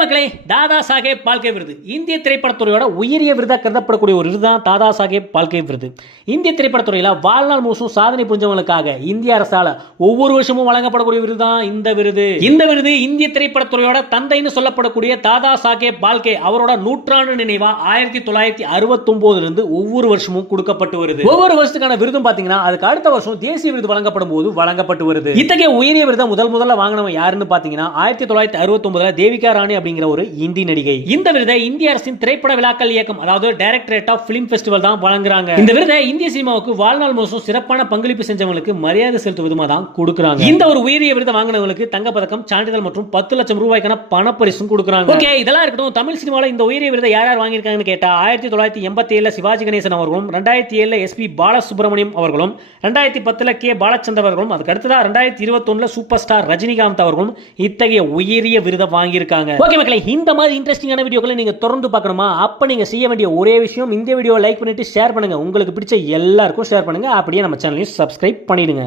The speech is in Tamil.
மக்களே தாதா சாஹேப் பால்கே விருது. இந்திய திரைப்படத்துறையோட உயரிய விருதா கருதப்படக்கூடிய ஒரு விருது தான் தாதா சாஹேப் பால்கே விருது. இந்திய திரைப்படத்துறையில் வாழ்நாள் முழுசும் சாதனை புரிஞ்சவங்களுக்காக இந்திய அரசால ஒவ்வொரு வருஷமும் வழங்கப்படக்கூடிய விருது தான் இந்த விருது. இந்த விருது இந்திய திரைப்படத்துறையோட தந்தைன்னு சொல்லப்படக்கூடிய தாதா சாஹேப் பால்கே அவரோட நூற்றாண்டு நினைவா ஆயிரத்தி தொள்ளாயிரத்தி அறுபத்தி இருந்து ஒவ்வொரு வருஷமும் கொடுக்கப்பட்டு வருது. ஒவ்வொரு வருஷத்துக்கான விருதும் பாத்தீங்கன்னா அதுக்கு அடுத்த வருஷம் தேசிய விருது வழங்கப்படும் போது வழங்கப்பட்டு வருது. இத்தகைய உயரிய விருதை முதல் முதல்ல வாங்கினவன் யாருன்னு பாத்தீங்கன்னா ஆயிரத்தி தொள்ளாயிரத்தி அறுபத்தி ஒன்பதுல தேவிகா ராணி அப்படிங்கிற ஒரு இந்தி நடிகை. இந்த விருதை இந்திய அரசின் திரைப்பட விழாக்கள் இயக்கம் அதாவது டைரக்டரேட் ஆஃப் பிலிம் ஃபெஸ்டிவல் தான் வழங்குறாங்க. இந்த விருதை இந்திய சினிமாவுக்கு வாழ்நாள் முழுசும் சிறப்பான பங்களிப்பு செஞ்சவங்களுக்கு மரியாதை செலுத்தும் விதமா தான் கொடுக்குறாங்க. இந்த ஒரு உயரிய விருதை வாங்கினவங்களுக்கு தங்கப்பதக்கம் சான்றிதழ் மற்றும் பத்து லட்சம் ரூபாய்க்கான பணப்பரிசும் கொடுக்குறாங்க. ஓகே இதெல்லாம் இருக்கட்டும் தமிழ் சினிமாவில் இந்த உயரிய விருதை யார் யார் வாங்கியிருக்காங்கன்னு கேட்டா ஆயிரத்தி தொள்ளாயிரத்தி எண்பத்தி ஏழுல சிவாஜி கணேசன் அவர்களும் ரெண்டாயிரத்தி ஏழுல எஸ்பி பாலசுப்ரமணியம் அவர்களும் ரெண்டாயிரத்தி பத்துல கே பாலச்சந்தர் அவர்களும் அதுக்கு அடுத்ததா ரெண்டாயிரத்தி இருபத்தொன்னுல சூப்பர் ஸ்டார் ரஜினிகாந்த் அவர்களும் இத்தகைய உயரிய விருதை வாங்கியிருக்காங்க. ஓகே மக்களை இந்த மாதிரி இன்ட்ரெஸ்டிங்கான வீடியோக்களை நீங்கள் தொடர்ந்து பார்க்கணுமா? அப்போ நீங்கள் செய்ய வேண்டிய ஒரே விஷயம் இந்த வீடியோ லைக் பண்ணிவிட்டு ஷேர் பண்ணுங்கள் உங்களுக்கு பிடிச்ச எல்லாருக்கும் ஷேர் பண்ணுங்கள் அப்படியே நம்ம சேனலையும் சப்ஸ்கிரைப் பண்ணிவிடுங்க